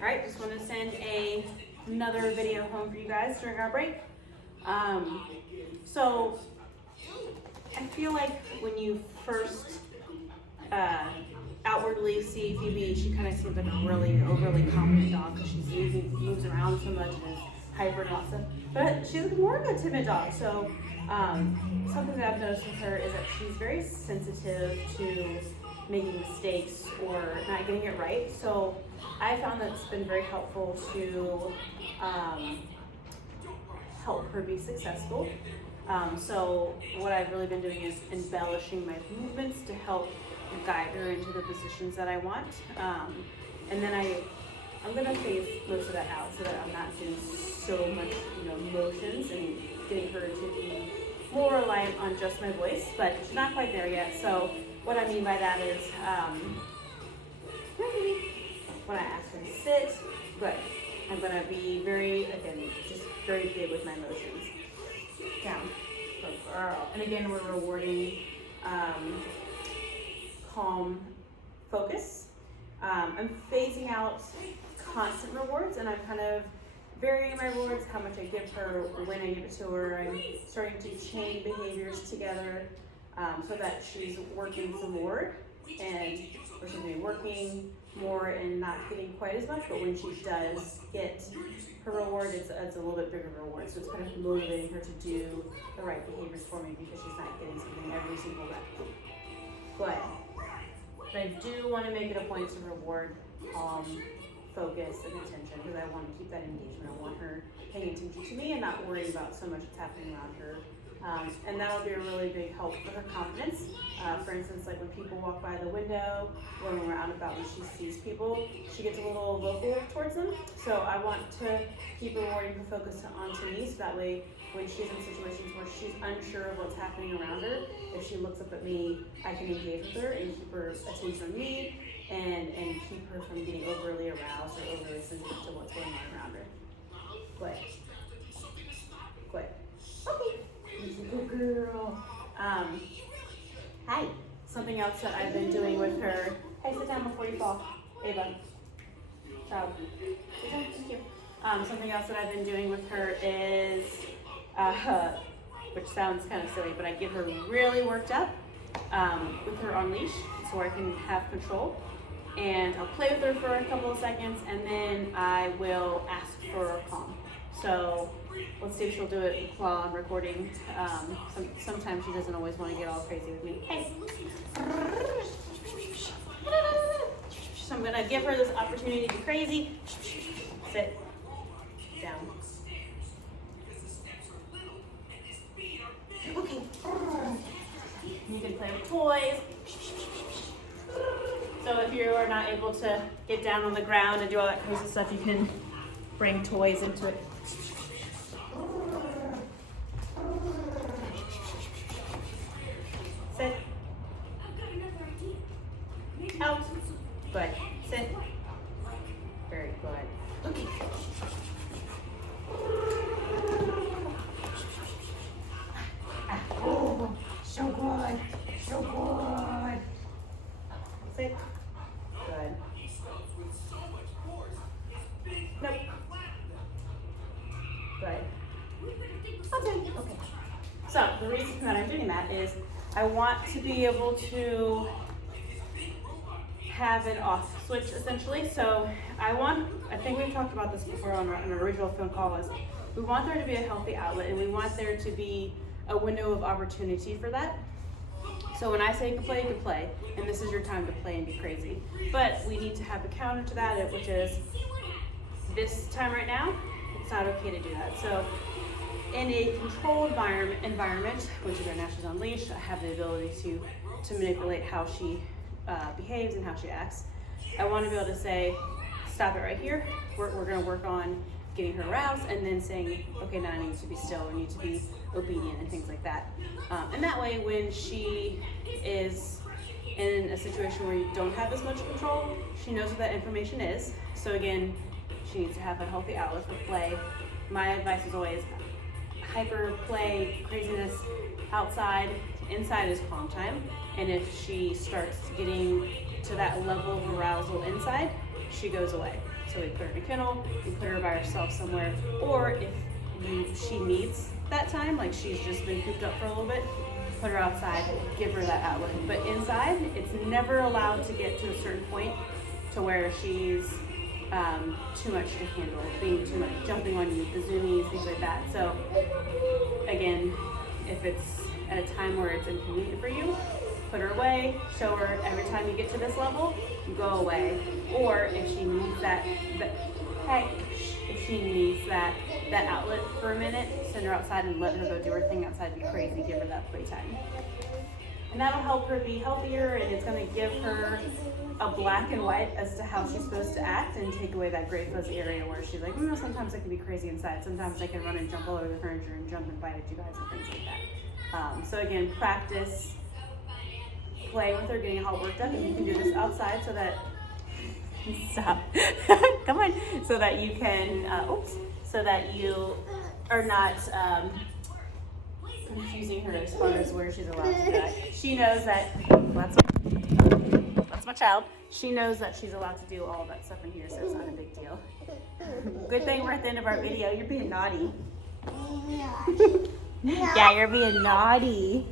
All right, just want to send another video home for you guys during our break. So I feel like when you first outwardly see Phoebe, she kind of seems like a really overly confident dog because moves around so much and is hyper and all that stuff. But she's more of a timid dog. So something that I've noticed with her is that she's very sensitive to making mistakes or not getting it right. So I found that it's been very helpful to help her be successful. So what I've really been doing is embellishing my movements to help guide her into the positions that I want. And then I'm gonna phase most of that out so that I'm not doing so much, motions and getting her to be more reliant on just my voice, but she's not quite there yet. So what I mean by that is, when I ask her to sit, good. I'm gonna be very big with my motions. Down, good girl. And again, we're rewarding calm focus. I'm phasing out constant rewards, and I'm kind of varying my rewards, how much I give her, when I give it to her. I'm starting to chain behaviors together so that she's working for more, and or she's maybe working more and not getting quite as much, but when she does get her reward, it's a little bit bigger reward. So it's kind of motivating her to do the right behaviors for me because she's not getting something every single rep. But I do want to make it a point to reward focus and attention because I want to keep that engagement. I want her paying attention to me and not worrying about so much that's happening around her. And that'll be a really big help for her confidence. For instance, like when people walk by the window or when we're out and about when she sees people, she gets a little vocal towards them. So I want to keep rewarding her focus onto me so that way when she's in situations where she's unsure of what's happening around her, if she looks up at me, I can engage with her and keep her attention on me and keep her from getting overly aroused or overly sensitive to what's going on around her. Good. Okay. She's a good girl. Hi. Something else that I've been doing with her. Hey, sit down before you fall. Ava. Child. Sit down. Thank you. Something else that I've been doing with her is, which sounds kind of silly, but I get her really worked up with her on leash so I can have control. And I'll play with her for a couple of seconds and then I will ask for calm. So let's see if she'll do it while I'm recording. Sometimes she doesn't always want to get all crazy with me. Hey. So I'm gonna give her this opportunity to be crazy. Sit down. Okay. You can play with toys. So if you are not able to get down on the ground and do all that crazy stuff, you can bring toys into it. Sit. Out. Good. Sit. Very good. Okay. Oh, so good. So good. Sit. Good. Nope. Good. Okay. So the reason that I'm doing that is I want to be able to have an off switch essentially. So I think we've talked about this before on an original phone call, is we want there to be a healthy outlet and we want there to be a window of opportunity for that. So when I say you can play, and this is your time to play and be crazy. But we need to have a counter to that, which is this time right now, it's not okay to do that. So in a controlled environment, which is right now she's on leash, I have the ability to manipulate how she behaves and how she acts. I want to be able to say, stop it right here. We're going to work on getting her aroused and then saying, okay, now I need to be still, I need to be obedient and things like that. And that way when she is in a situation where you don't have as much control, she knows what that information is. So again, she needs to have a healthy outlet for play. My advice is always hyper play, craziness outside. Inside is calm time. And if she starts getting to that level of arousal inside, she goes away. So we put her in a kennel, we put her by herself somewhere, or if she needs that time, like she's just been cooped up for a little bit, put her outside, give her that outlet. But inside, it's never allowed to get to a certain point to where she's too much to handle, being too much, jumping on you, the zoomies, things like that. So again, if it's at a time where it's inconvenient for you, put her away, show her every time you get to this level, go away. Or if she needs that outlet for a minute, send her outside and let her go do her thing outside, be crazy, give her that playtime. And that'll help her be healthier, and it's gonna give her a black and white as to how she's supposed to act and take away that gray fuzzy area where she's like, sometimes I can be crazy inside, sometimes I can run and jump all over the furniture and jump and bite at you guys and things like that. So again, practice playing with her, getting all worked up, and you can do this outside so that, stop, come on, so that you can, so that you are not confusing her as far as where she's allowed to do that. She knows that, that's my child. She knows that she's allowed to do all that stuff in here, so it's not a big deal. Good thing we're at the end of our video. You're being naughty. Yeah, you're being naughty.